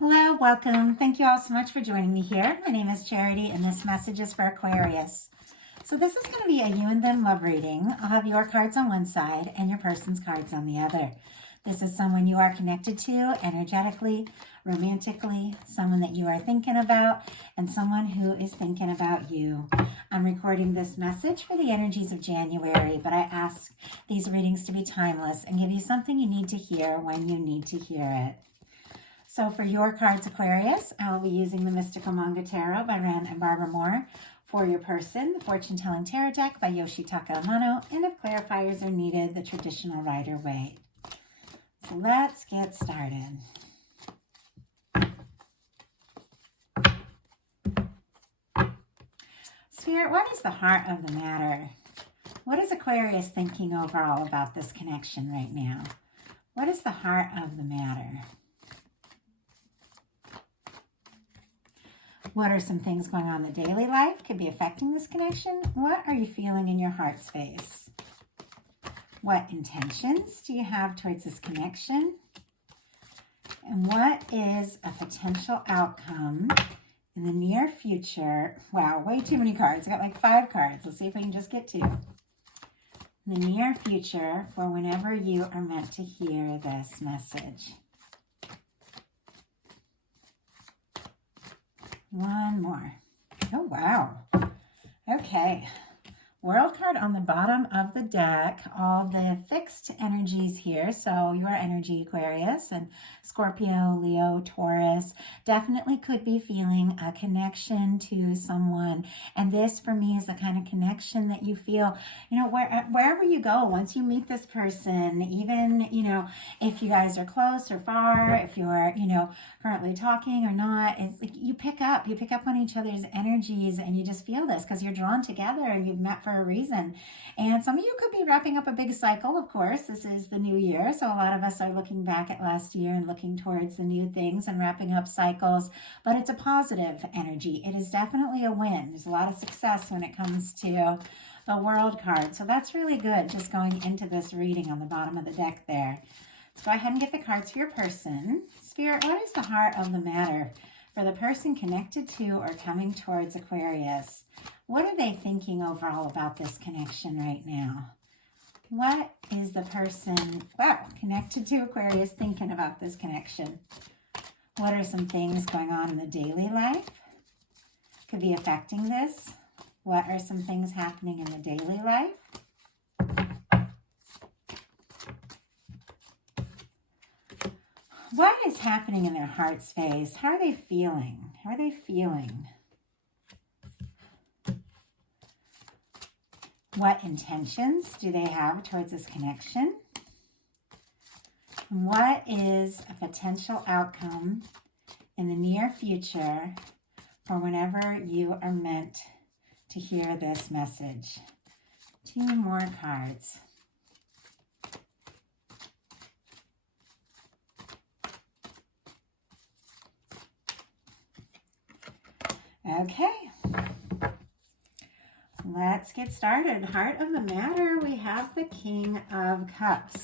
Hello, welcome. Thank you all so much for joining me here. My name is Charity, and this message is for Aquarius. So this is going to be a you and them love reading. I'll have your cards on one side and your person's cards on the other. This is someone you are connected to energetically, romantically, someone that you are thinking about, and someone who is thinking about you. I'm recording this message for the energies of January, but I ask these readings to be timeless and give you something you need to hear when you need to hear it. So for your cards, Aquarius, I will be using the Mystical Manga Tarot by Ren and Barbara Moore. For your person, the Fortune Telling Tarot Deck by Yoshitaka Amano. And if clarifiers are needed, the traditional Rider-Waite. So let's get started. Spirit, what is the heart of the matter? What is Aquarius thinking overall about this connection right now? What is the heart of the matter? What are some things going on in the daily life could be affecting this connection? What are you feeling in your heart space? What intentions do you have towards this connection? And what is a potential outcome in the near future? Wow, way too many cards. I got like 5 cards. Let's see if I can just get 2. In the near future, for whenever you are meant to hear this message. One more. Oh, wow. Okay. World card on the bottom of the deck, all the fixed energies here. So your energy, Aquarius, and Scorpio, Leo, Taurus, definitely could be feeling a connection to someone. And this, for me, is the kind of connection that you feel, wherever you go, once you meet this person, even, if you guys are close or far, if you're, currently talking or not, it's like you pick up on each other's energies, and you just feel this because you're drawn together and you've met for a reason. And some of you could be wrapping up a big cycle, of course. This is the new year, so a lot of us are looking back at last year and looking towards the new things and wrapping up cycles, but it's a positive energy. It is definitely a win. There's a lot of success when it comes to the World card, so that's really good, just going into this reading on the bottom of the deck there. Let's go ahead and get the cards for your person. Spirit, what is the heart of the matter for the person connected to or coming towards Aquarius? What are they thinking overall about this connection right now? What is the person, connected to Aquarius thinking about this connection? What are some things going on in the daily life? Could be affecting this. What are some things happening in the daily life? What is happening in their heart space? How are they feeling? How are they feeling? What intentions do they have towards this connection? And what is a potential outcome in the near future for whenever you are meant to hear this message? 2 more cards. Okay, let's get started. Heart of the matter, we have the King of Cups.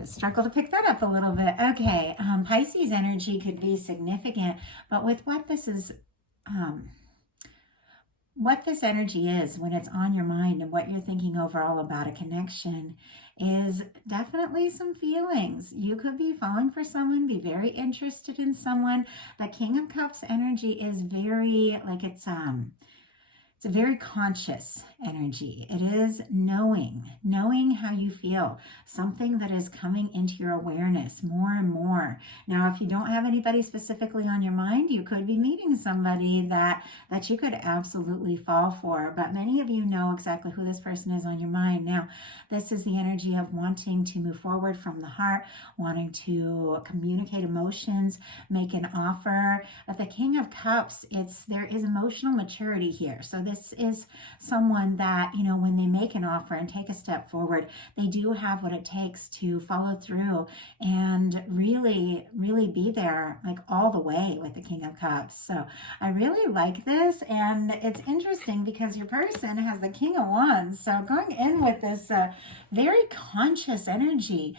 I struggle to pick that up a little bit. Okay, Pisces energy could be significant, but with what this is, what this energy is when it's on your mind and what you're thinking overall about a connection is definitely some feelings. You could be falling for someone, be very interested in someone. The King of Cups energy is very, it's a very conscious energy. It is knowing how you feel, something that is coming into your awareness more and more. Now, if you don't have anybody specifically on your mind, you could be meeting somebody that you could absolutely fall for, but many of you know exactly who this person is on your mind. Now, this is the energy of wanting to move forward from the heart, wanting to communicate emotions, make an offer. But the King of Cups, there is emotional maturity here. So this is someone that, when they make an offer and take a step forward, they do have what it takes to follow through and really, really be there all the way with the King of Cups. So I really like this, and it's interesting because your person has the King of Wands. So going in with this very conscious energy,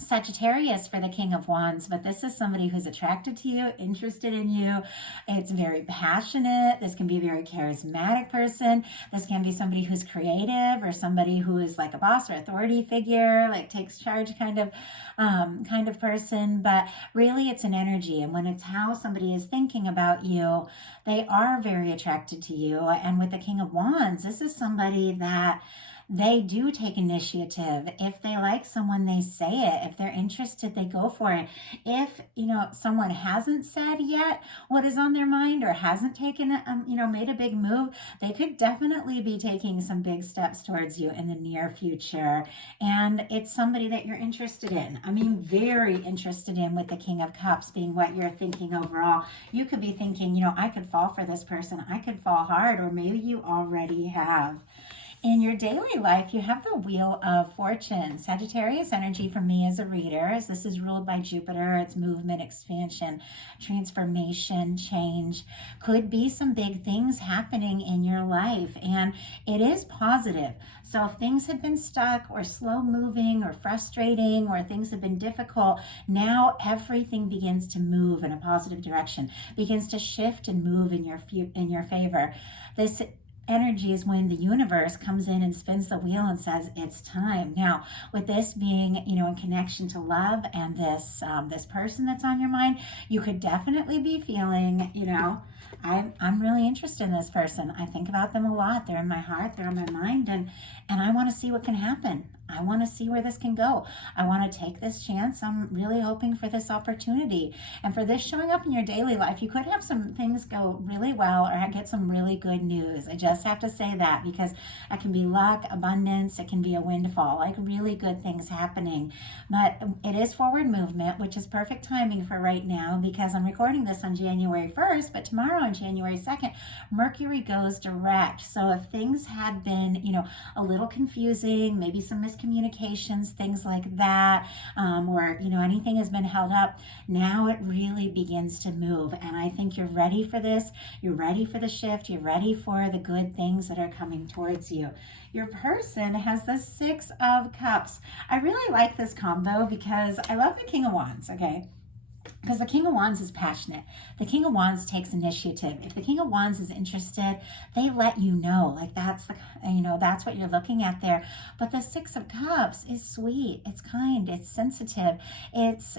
Sagittarius for the King of Wands, but this is somebody who's attracted to you, interested in you. It's very passionate. This can be a very charismatic person. This can be somebody who's creative, or somebody who is like a boss or authority figure, like takes charge kind of person. But really, it's an energy, and when it's how somebody is thinking about you, they are very attracted to you. And with the King of Wands, this is somebody that they do take initiative. If they like someone, they say it. If they're interested, they go for it. If, someone hasn't said yet what is on their mind, or hasn't taken, made a big move, they could definitely be taking some big steps towards you in the near future. And it's somebody that you're interested in. I mean, very interested in, with the King of Cups being what you're thinking overall. You could be thinking, I could fall for this person. I could fall hard, or maybe you already have. In your daily life, you have the Wheel of Fortune. Sagittarius energy for me as a reader, as this is ruled by Jupiter, it's movement, expansion, transformation, change. Could be some big things happening in your life, and it is positive. So if things have been stuck or slow moving or frustrating, or things have been difficult, now everything begins to move in a positive direction, begins to shift and move in your favor. This energy is when the universe comes in and spins the wheel and says it's time. Now, with this being, in connection to love and this person that's on your mind, you could definitely be feeling, I'm really interested in this person. I think about them a lot. They're in my heart. They're on my mind, and I want to see what can happen. I want to see where this can go. I want to take this chance. I'm really hoping for this opportunity. And for this showing up in your daily life, you could have some things go really well, or get some really good news. I just have to say that, because it can be luck, abundance, it can be a windfall, like really good things happening. But it is forward movement, which is perfect timing for right now, because I'm recording this on January 1st, but tomorrow on January 2nd, Mercury goes direct. So if things had been, a little confusing, maybe some miscommunications, things like that, or, anything has been held up, now it really begins to move. And I think you're ready for this. You're ready for the shift. You're ready for the good things that are coming towards you. Your person has the Six of Cups. I really like this combo because I love the King of Wands, okay? Because the King of Wands is passionate. The King of Wands takes initiative. If the King of Wands is interested, they let you know. Like that's what you're looking at there. But the Six of Cups is sweet. It's kind. It's sensitive. It's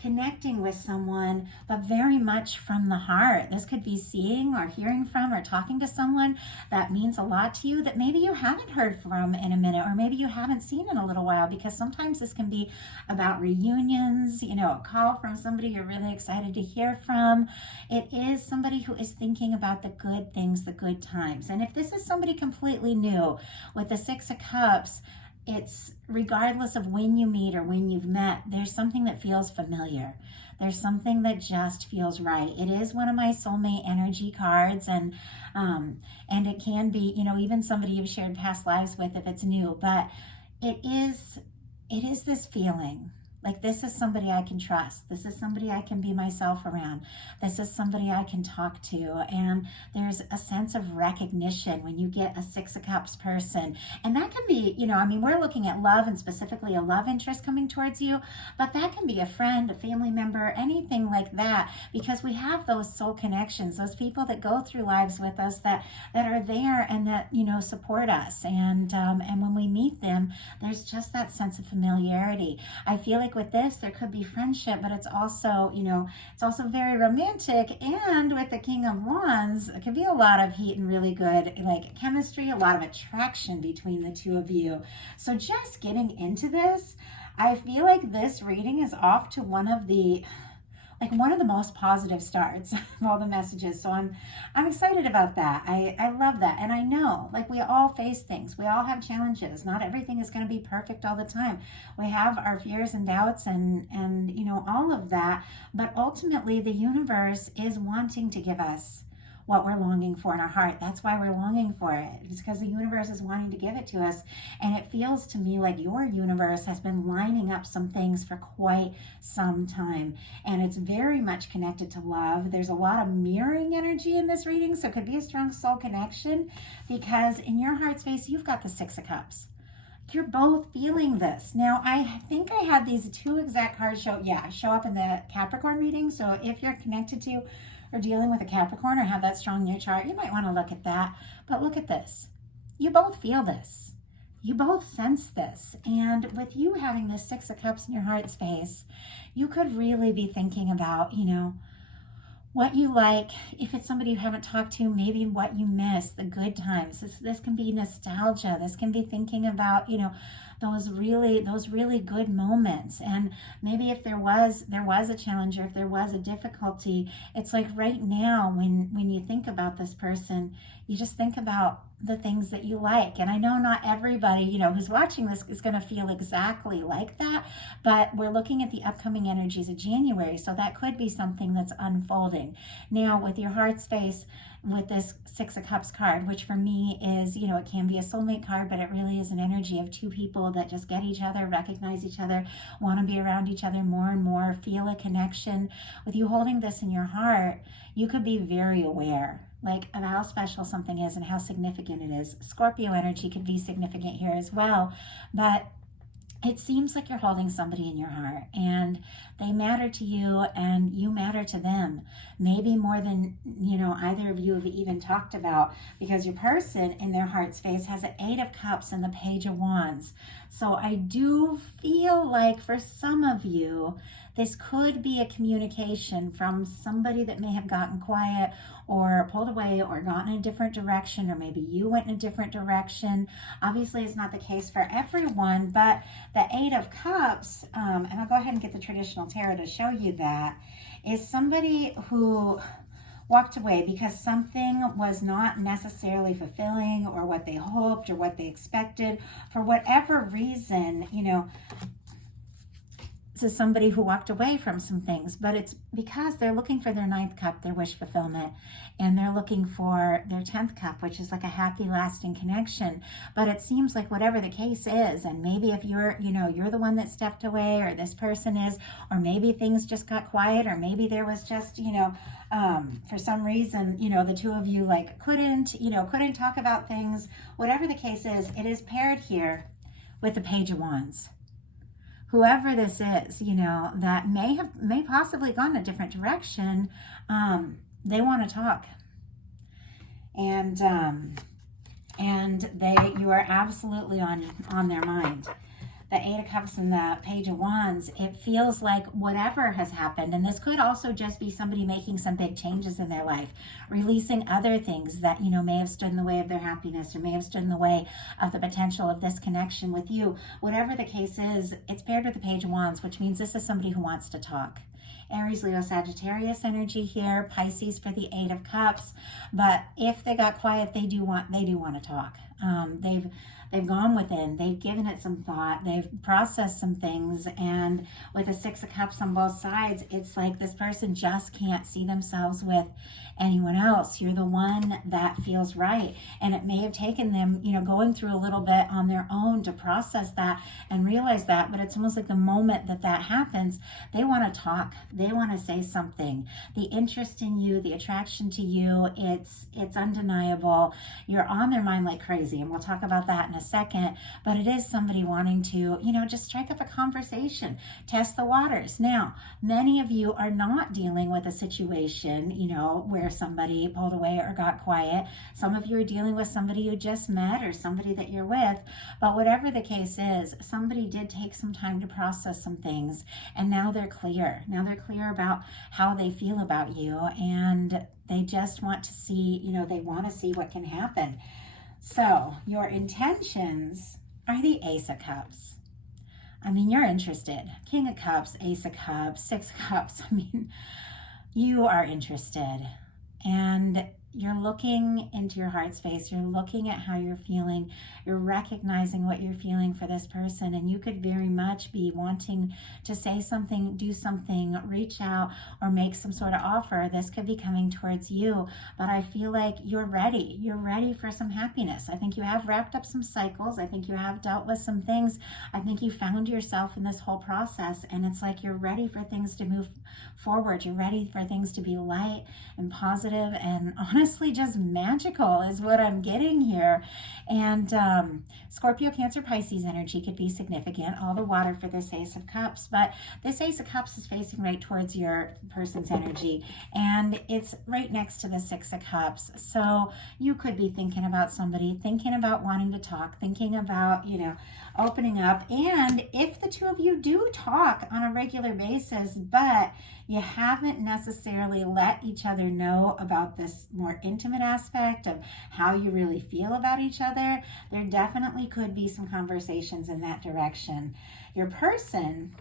connecting with someone, but very much from the heart. This could be seeing or hearing from or talking to someone that means a lot to you that maybe you haven't heard from in a minute, or maybe you haven't seen in a little while, because sometimes this can be about reunions, a call from somebody you're really excited to hear from. It is somebody who is thinking about the good things, the good times. And if this is somebody completely new with the Six of Cups, it's regardless of when you meet or when you've met, there's something that feels familiar. There's something that just feels right. It is one of my soulmate energy cards, and it can be, even somebody you've shared past lives with if it's new, but it is this feeling. Like, this is somebody I can trust. This is somebody I can be myself around. This is somebody I can talk to. And there's a sense of recognition when you get a Six of Cups person. And that can be, we're looking at love, and specifically a love interest coming towards you, but that can be a friend, a family member, anything like that, because we have those soul connections, those people that go through lives with us that are there and that, support us. And when we meet them, there's just that sense of familiarity. I feel like with this, there could be friendship, but it's also, it's also very romantic. And with the King of Wands, it could be a lot of heat and really good, like, chemistry, a lot of attraction between the two of you. So just getting into this, I feel like this reading is off to one of the most positive starts of all the messages. So I'm excited about that. I love that. And I know, we all face things. We all have challenges. Not everything is going to be perfect all the time. We have our fears and doubts and all of that. But ultimately, the universe is wanting to give us what we're longing for in our heart. That's why we're longing for it. It's because the universe is wanting to give it to us. And it feels to me like your universe has been lining up some things for quite some time. And it's very much connected to love. There's a lot of mirroring energy in this reading. So it could be a strong soul connection, because in your heart space, you've got the Six of Cups. You're both feeling this. Now, I think I had these two exact cards show up in the Capricorn reading. So if you're connected to or dealing with a Capricorn or have that strong in your chart, you might want to look at that. But look at this. You both feel this. You both sense this. And with you having this Six of Cups in your heart space, you could really be thinking about, what you like. If it's somebody you haven't talked to, maybe what you miss, the good times. This can be nostalgia. This can be thinking about, those really good moments. And maybe if there was a challenge, or if there was a difficulty, it's like right now when you think about this person, you just think about the things that you like. And I know not everybody, who's watching this is going to feel exactly like that, but we're looking at the upcoming energies of January. So that could be something that's unfolding. Now with your heart space, with this Six of Cups card, which for me is, it can be a soulmate card, but it really is an energy of two people that just get each other, recognize each other, want to be around each other more and more, feel a connection. With you holding this in your heart, you could be very aware of how special something is and how significant it is. Scorpio energy could be significant here as well, but it seems like you're holding somebody in your heart and they matter to you and you matter to them. Maybe more than, either of you have even talked about, because your person in their heart space has an Eight of Cups and the Page of Wands. So I do feel like for some of you, this could be a communication from somebody that may have gotten quiet or pulled away or gone in a different direction, or maybe you went in a different direction. Obviously, it's not the case for everyone, but the Eight of Cups, and I'll go ahead and get the traditional tarot to show you that, is somebody who walked away because something was not necessarily fulfilling or what they hoped or what they expected. For whatever reason, this is somebody who walked away from some things, but it's because they're looking for their ninth cup, their wish fulfillment, and they're looking for their 10th cup, which is like a happy, lasting connection. But it seems like whatever the case is, and maybe if you're the one that stepped away, or this person is, or maybe things just got quiet, or maybe there was just, for some reason, the two of you couldn't talk about things. Whatever the case is, it is paired here with the Page of Wands. Whoever this is, that may possibly gone a different direction, they want to talk, and you are absolutely on their mind. The Eight of Cups and the Page of Wands, it feels like whatever has happened, and this could also just be somebody making some big changes in their life, releasing other things that, may have stood in the way of their happiness, or may have stood in the way of the potential of this connection with you. Whatever the case is, it's paired with the Page of Wands, which means this is somebody who wants to talk. Aries, Leo, Sagittarius energy here, Pisces for the Eight of Cups. But if they got quiet, they do want to talk. They've gone within, they've given it some thought, they've processed some things, and with a Six of Cups on both sides, it's like this person just can't see themselves with anyone else. You're the one that feels right, and it may have taken them, going through a little bit on their own to process that and realize that, but it's almost like the moment that happens, they want to talk, they want to say something. The interest in you, the attraction to you, it's undeniable. You're on their mind like crazy, and we'll talk about that in a second, but it is somebody wanting to, just strike up a conversation, test the waters. Now, many of you are not dealing with a situation, where somebody pulled away or got quiet. Some of you are dealing with somebody you just met or somebody that you're with, but whatever the case is, somebody did take some time to process some things, and now they're clear. Now they're clear about how they feel about you, and they just want to see, they want to see what can happen. So your intentions are the Ace of Cups. You're interested. King of Cups, Ace of Cups, Six of Cups. You are interested. And you're looking into your heart space. You're looking at how you're feeling. You're recognizing what you're feeling for this person. And you could very much be wanting to say something, do something, reach out, or make some sort of offer. This could be coming towards you. But I feel like you're ready. You're ready for some happiness. I think you have wrapped up some cycles. I think you have dealt with some things. I think you found yourself in this whole process. And it's like you're ready for things to move forward. You're ready for things to be light and positive. And honestly, honestly just magical is what I'm getting here. And Scorpio, Cancer, Pisces energy could be significant, all the water for this Ace of Cups, but this Ace of Cups is facing right towards your person's energy, and it's right next to the Six of Cups. So you could be thinking about somebody, thinking about wanting to talk, thinking about, opening up. And if the two of you do talk on a regular basis, but you haven't necessarily let each other know about this more intimate aspect of how you really feel about each other, there definitely could be some conversations in that direction. Your person,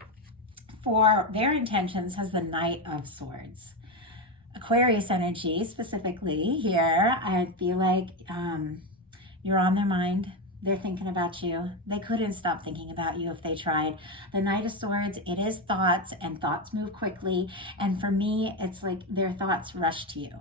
for their intentions, has the Knight of Swords. Aquarius energy specifically here, I feel like you're on their mind. They're thinking about you. They couldn't stop thinking about you if they tried. The Knight of Swords, it is thoughts, and thoughts move quickly. And for me, it's like their thoughts rush to you.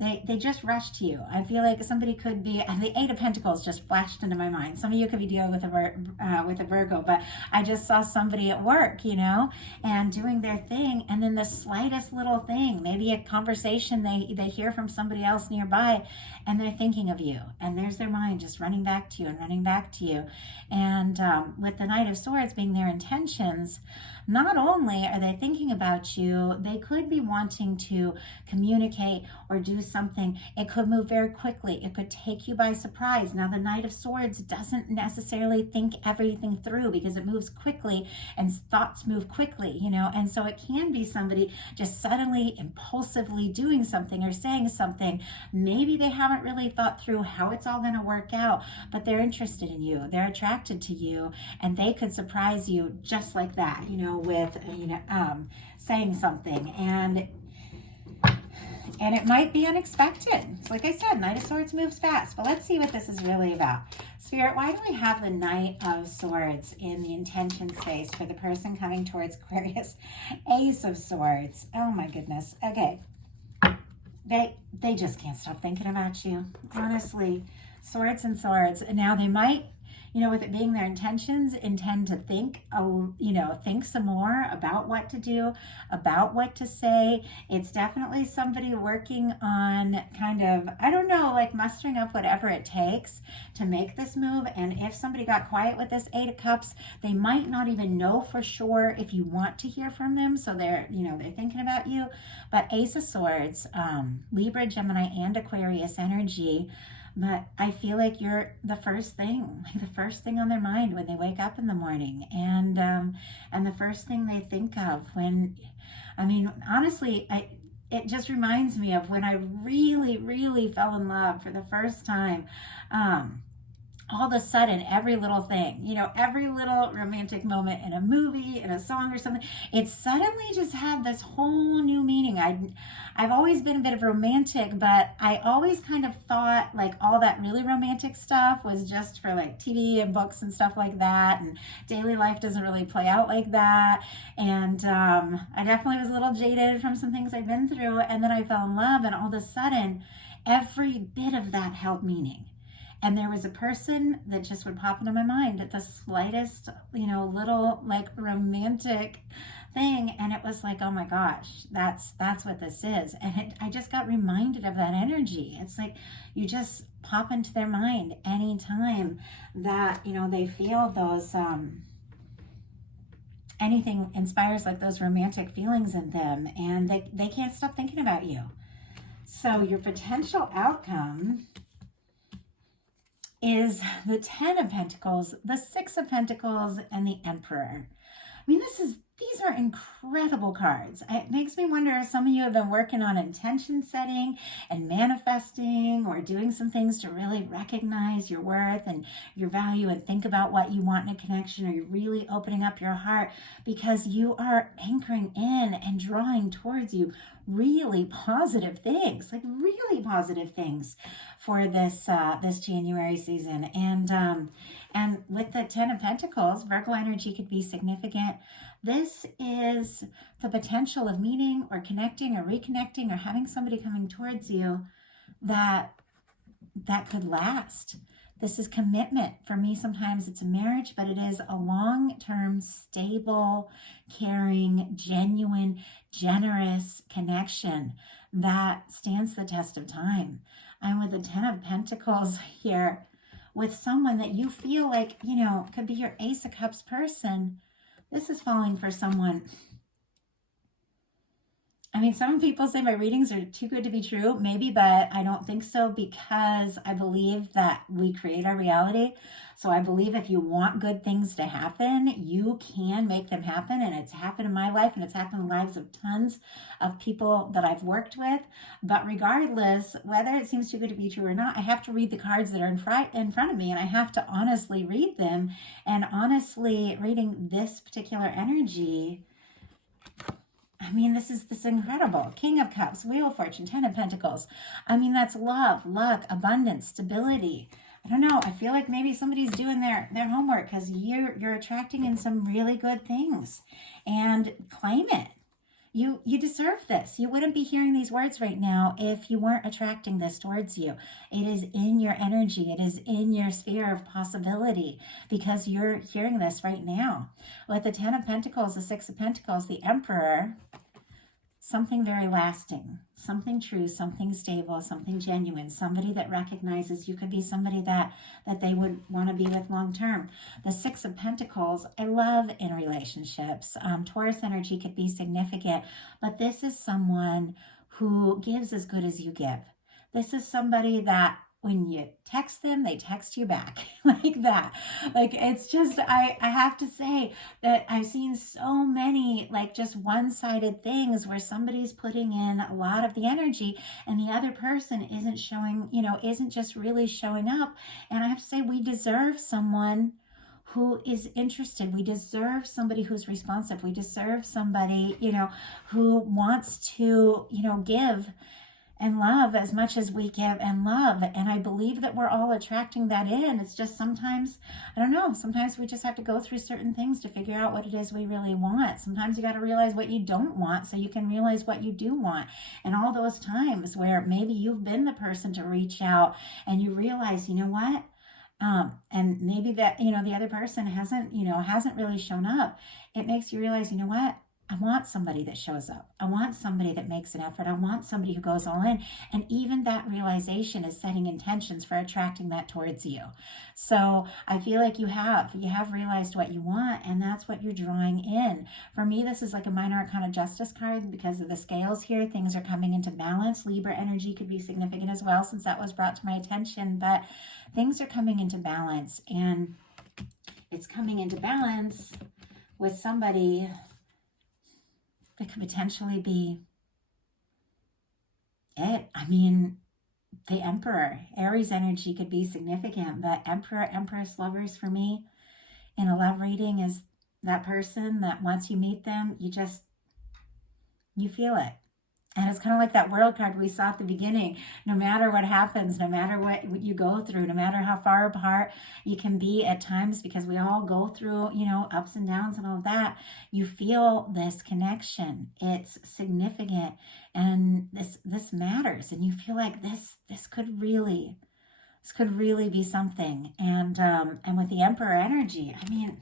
They just rush to you. I feel like somebody could be, and the Eight of Pentacles just flashed into my mind. Some of you could be dealing with a Virgo, but I just saw somebody at work, and doing their thing, and then the slightest little thing, maybe a conversation they hear from somebody else nearby, and they're thinking of you, and there's their mind just running back to you and running back to you. And with the Knight of Swords being their intentions, not only are they thinking about you, they could be wanting to communicate or do something. It could move very quickly. It could take you by surprise. Now, the Knight of Swords doesn't necessarily think everything through because it moves quickly and thoughts move quickly, and so it can be somebody just suddenly, impulsively doing something or saying something. Maybe they haven't really thought through how it's all going to work out, but they're interested in you. They're attracted to you, and they could surprise you just like that, with saying something, and it might be unexpected. So like I said, Knight of Swords moves fast, but let's see what this is really about. Spirit, why do we have the Knight of Swords in the intention space for the person coming towards Aquarius? Ace of Swords. Oh my goodness. Okay. They just can't stop thinking about you. Honestly, swords and swords. Now they might, with it being their intentions, intend to think some more about what to do, about what to say. It's definitely somebody working on kind of, like mustering up whatever it takes to make this move. And if somebody got quiet with this Eight of Cups, they might not even know for sure if you want to hear from them. So they're thinking about you. But Ace of Swords, Libra, Gemini, and Aquarius energy. But I feel like you're the first thing on their mind when they wake up in the morning, and the first thing they think of when, honestly, it just reminds me of when I really, really fell in love for the first time. All of a sudden, every little thing, every little romantic moment in a movie, in a song or something, it suddenly just had this whole new meaning. I've always been a bit of romantic, but I always kind of thought like all that really romantic stuff was just for like TV and books and stuff like that, and daily life doesn't really play out like that. And I definitely was a little jaded from some things I've been through, and then I fell in love, and all of a sudden, every bit of that held meaning. And there was a person that just would pop into my mind at the slightest, little like romantic thing. And it was like, oh my gosh, that's what this is. And I just got reminded of that energy. It's like you just pop into their mind anytime that, they feel those, anything inspires like those romantic feelings in them, and they can't stop thinking about you. So your potential outcome is the Ten of Pentacles, the Six of Pentacles, and the Emperor. These are incredible cards. It makes me wonder if some of you have been working on intention setting and manifesting, or doing some things to really recognize your worth and your value and think about what you want in a connection, or you're really opening up your heart because you are anchoring in and drawing towards you really positive things, like really positive things for this this January season. And with the Ten of Pentacles, Virgo energy could be significant. This is the potential of meeting or connecting or reconnecting or having somebody coming towards you that could last, This is commitment. For me, sometimes it's a marriage, but it is a long-term, stable, caring, genuine, generous connection that stands the test of time. I'm with the 10 of Pentacles here with someone that you feel like, you know, could be your Ace of Cups person. This is falling for someone. I mean, some people say my readings are too good to be true, maybe, but I don't think so, because I believe that we create our reality. So I believe if you want good things to happen, you can make them happen. And it's happened in my life, and it's happened in the lives of tons of people that I've worked with. But regardless, whether it seems too good to be true or not, I have to read the cards that are in front of me, and I have to honestly read them. And honestly, reading this particular energy, I mean, this is incredible. King of Cups, Wheel of Fortune, 10 of Pentacles. I mean, that's love, luck, abundance, stability. I don't know. I feel like maybe somebody's doing their homework, because you're attracting in some really good things. And claim it. You deserve this. You wouldn't be hearing these words right now if you weren't attracting this towards you. It is in your energy. It is in your sphere of possibility, because you're hearing this right now. With the 10 of Pentacles, the 6 of Pentacles, the Emperor, something very lasting, something true, something stable, something genuine, somebody that recognizes you could be somebody that they would want to be with long term. The 6 of Pentacles, I love in relationships. Taurus energy could be significant, but this is someone who gives as good as you give. This is somebody that when you text them, they text you back like that. Like, it's just, I have to say that I've seen so many like just one-sided things where somebody's putting in a lot of the energy and the other person isn't showing, you know, isn't just really showing up. And I have to say, we deserve someone who is interested. We deserve somebody who's responsive. We deserve somebody, you know, who wants to, you know, give and love as much as we give and love. And I believe that we're all attracting that in. It's just sometimes, I don't know, sometimes we just have to go through certain things to figure out what it is we really want. Sometimes you got to realize what you don't want so you can realize what you do want. And all those times where maybe you've been the person to reach out and you realize, you know what? And maybe that, you know, the other person hasn't really shown up. It makes you realize, you know what? I want somebody that shows up. I want somebody that makes an effort. I want somebody who goes all in. And even that realization is setting intentions for attracting that towards you. So I feel like you have realized what you want, and that's what you're drawing in. For me, this is like a minor arcana justice card because of the scales here. Things are coming into balance. Libra energy could be significant as well, since that was brought to my attention. But things are coming into balance, and it's coming into balance with somebody that could potentially be it. I mean, the Emperor, Aries energy could be significant, but Emperor, Empress, lovers for me in a love reading is that person that once you meet them, you feel it. And it's kind of like that world card we saw at the beginning. No matter what happens, no matter what you go through, no matter how far apart you can be at times, because we all go through, you know, ups and downs and all of that, you feel this connection. It's significant, and this matters, and you feel like this could really be something. And with the Emperor energy, I mean,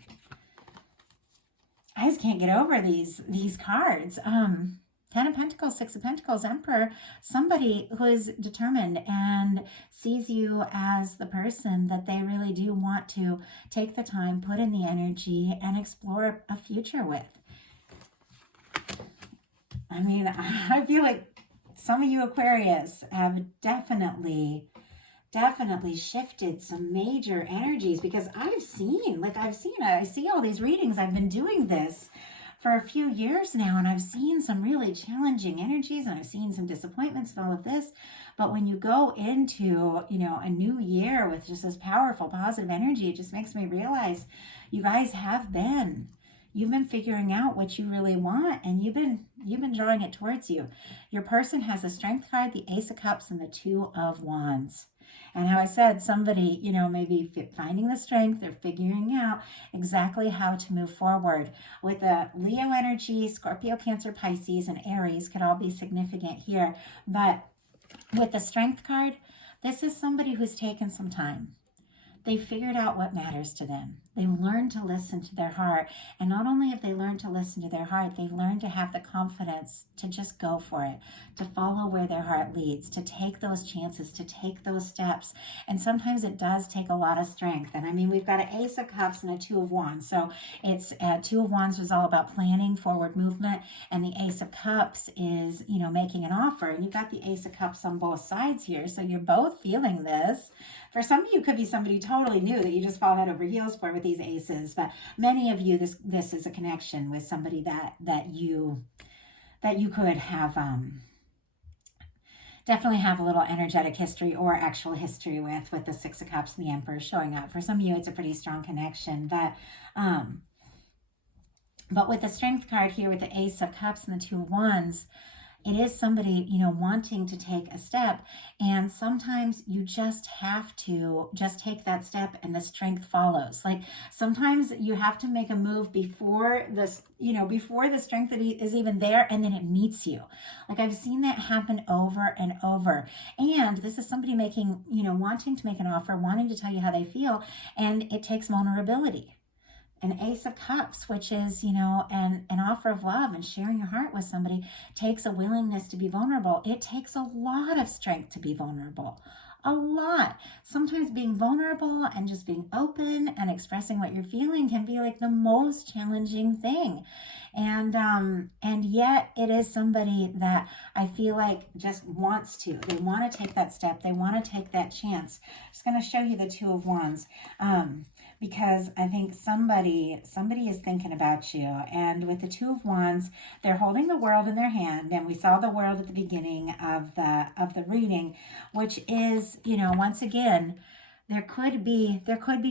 I just can't get over these cards. 10 of Pentacles, 6 of Pentacles, Emperor, somebody who is determined and sees you as the person that they really do want to take the time, put in the energy, and explore a future with. I mean, I feel like some of you Aquarius have definitely shifted some major energies, because I see all these readings. I've been doing this for a few years now, and I've seen some really challenging energies, and I've seen some disappointments and all of this. But when you go into, you know, a new year with just this powerful, positive energy, it just makes me realize you guys you've been figuring out what you really want, and you've been drawing it towards you. Your person has the Strength card, the Ace of Cups, and the 2 of Wands. And how I said, somebody, you know, maybe finding the strength or figuring out exactly how to move forward. With the Leo energy, Scorpio, Cancer, Pisces, and Aries could all be significant here. But with the Strength card, this is somebody who's taken some time. they figured out what matters to them. They learned to listen to their heart. And not only have they learned to listen to their heart, they've learned to have the confidence to just go for it, to follow where their heart leads, to take those chances, to take those steps. And sometimes it does take a lot of strength. And I mean, we've got an Ace of Cups and a Two of Wands. So it's Two of Wands was all about planning, forward movement. And the Ace of Cups is, you know, making an offer. And you've got the Ace of Cups on both sides here. So you're both feeling this. For some of you, could be somebody totally new that you just fall head over heels for with these aces. But many of you, this is a connection with somebody that you could have definitely have a little energetic history or actual history with the Six of Cups and the Emperor showing up. For some of you, it's a pretty strong connection. But with the Strength card here with the Ace of Cups and the Two of Wands, it is somebody, you know, wanting to take a step. And sometimes you just have to just take that step and the strength follows. Like sometimes you have to make a move before this, you know, before the strength that is even there, and then it meets you. Like I've seen that happen over and over. And this is somebody making, you know, wanting to make an offer, wanting to tell you how they feel. And it takes vulnerability. An Ace of Cups, which is, you know, an offer of love and sharing your heart with somebody, takes a willingness to be vulnerable. It takes a lot of strength to be vulnerable. A lot. Sometimes being vulnerable and just being open and expressing what you're feeling can be like the most challenging thing. And yet it is somebody that I feel like just wants to. They want to take that step. They want to take that chance. I'm just going to show you the Two of Wands. Because I think somebody is thinking about you. And with the Two of Wands, they're holding the world in their hand. And we saw the world at the beginning of the reading, which is, you know, once again, there could be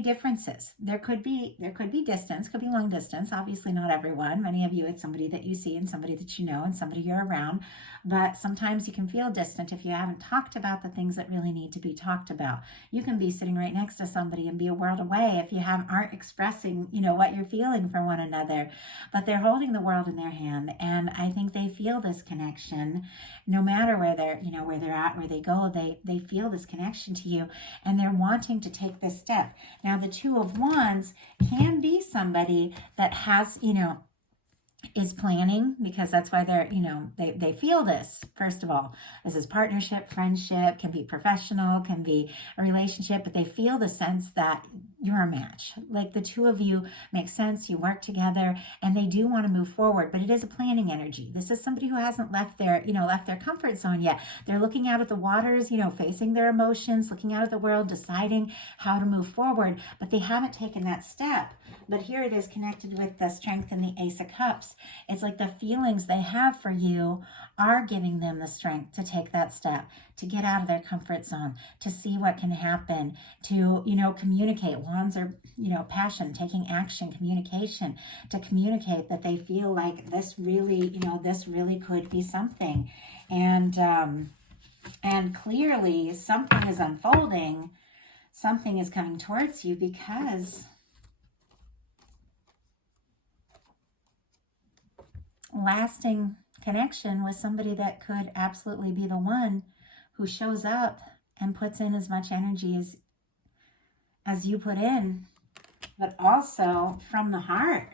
differences. There could be distance, could be long distance. Obviously not everyone. Many of you, it's somebody that you see and somebody that you know and somebody you're around. But sometimes you can feel distant if you haven't talked about the things that really need to be talked about. You can be sitting right next to somebody and be a world away if you aren't expressing, you know, what you're feeling for one another. But they're holding the world in their hand, and I think they feel this connection, no matter where they're, you know, where they're at, where they go. They feel this connection to you, and they're wanting to take this step. Now, the Two of Wands can be somebody that has, you know, is planning, because that's why they're, you know, they feel this. First of all, this is partnership, friendship, can be professional, can be a relationship, but they feel the sense that you're a match. Like the two of you make sense, you work together, and they do want to move forward, but it is a planning energy. This is somebody who hasn't left their comfort zone yet. They're looking out at the waters, you know, facing their emotions, looking out at the world, deciding how to move forward, but they haven't taken that step. But here it is connected with the Strength and the Ace of Cups. It's like the feelings they have for you are giving them the strength to take that step, to get out of their comfort zone, to see what can happen, to, you know, communicate. Wands are, you know, passion, taking action, communication, to communicate that they feel like this really, you know, this really could be something. And clearly something is unfolding, something is coming towards you, because lasting connection with somebody that could absolutely be the one who shows up and puts in as much energy as you put in, but also from the heart.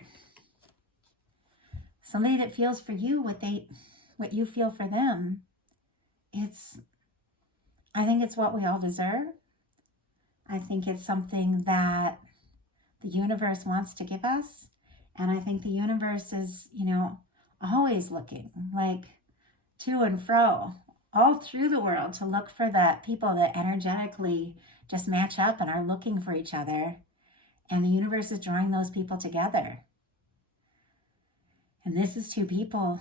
Somebody that feels for you what you feel for them. I think it's what we all deserve. I think it's something that the universe wants to give us. And I think the universe is, you know, always looking, like, to and fro all through the world, to look for the people that energetically just match up and are looking for each other. And the universe is drawing those people together. And this is two people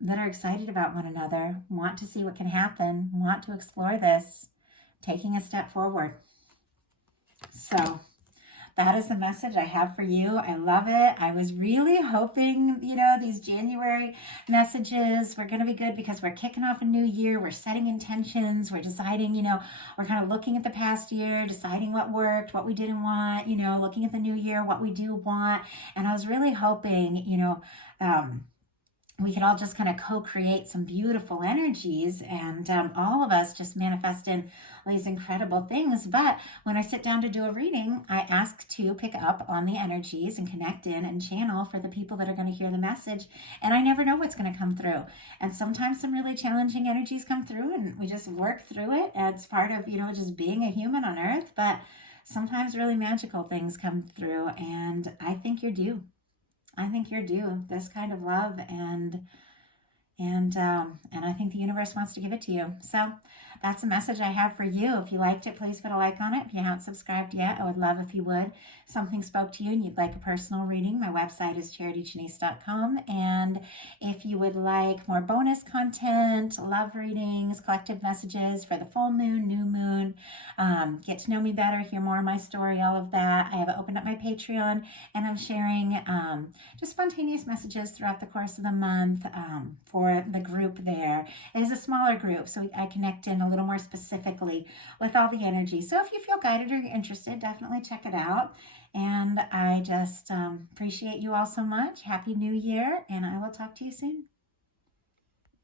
that are excited about one another, want to see what can happen, want to explore this, taking a step forward. So that is the message I have for you. I love it. I was really hoping, you know, these January messages were going to be good, because we're kicking off a new year. We're setting intentions. We're deciding, you know, we're kind of looking at the past year, deciding what worked, what we didn't want, you know, looking at the new year, what we do want. And I was really hoping, you know, we could all just kind of co-create some beautiful energies, and all of us just manifest in these incredible things. But when I sit down to do a reading, I ask to pick up on the energies and connect in and channel for the people that are going to hear the message. And I never know what's going to come through. And sometimes some really challenging energies come through, and we just work through it. And it's part of, just being a human on earth. But sometimes really magical things come through, and I think you're due. I think you're due this kind of love, and I think the universe wants to give it to you. So that's a message I have for you. If you liked it, please put a like on it. If you haven't subscribed yet, I would love if you would. If something spoke to you and you'd like a personal reading, my website is charitychinese.com. And if you would like more bonus content, love readings, collective messages for the full moon, new moon, get to know me better, hear more of my story, all of that, I have opened up my Patreon, and I'm sharing just spontaneous messages throughout the course of the month for the group there. It is a smaller group, so I connect in a little more specifically with all the energy. So if you feel guided or you're interested, definitely check it out. And I just appreciate you all so much. Happy New Year, and I will talk to you soon.